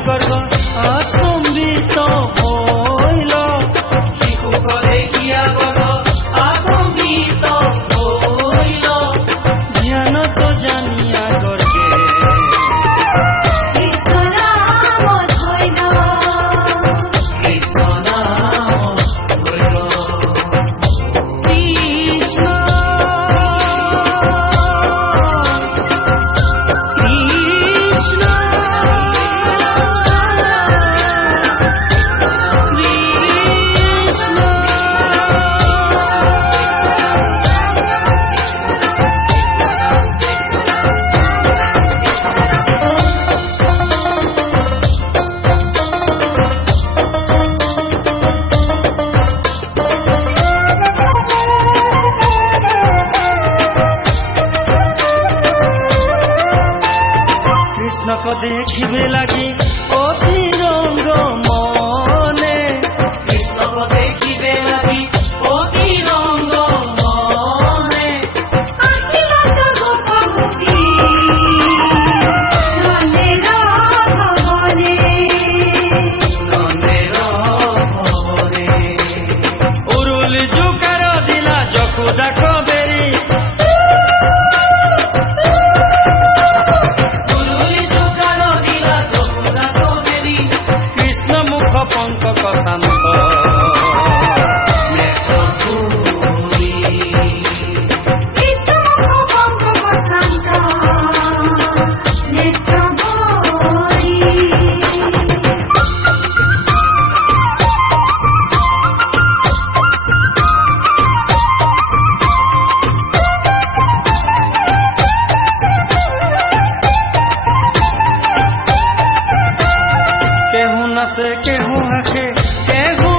গর্গ আচম্বিত হইল শিশুক দেখিয়া গর্গ আচম্বিত হইল ধ্যানত জানিয়া গর্গে কৃষ্ণ নাম ধইল কৃষ্ণ নাম ধইল কৃষ্ণ কৃষ্ণ কৃষ্ণক দেখিবে লাগি অতি রঙ্গ মনে কৃষ্ণক দেখিবে লাগি অতি রঙ্গ মনে আহিলা জগত গোপী নন্দের ভবনে নন্দের ভবনে উরুল জুকার দিলা যশোদা কবেরি কৃষ্ণ মুখ পঙ্কজ শান্ত কৃষ্ণ মুখ পঙ্কজ শান্ত নেত্র ভরি কেহু নাচে কেহু হাসে কেহু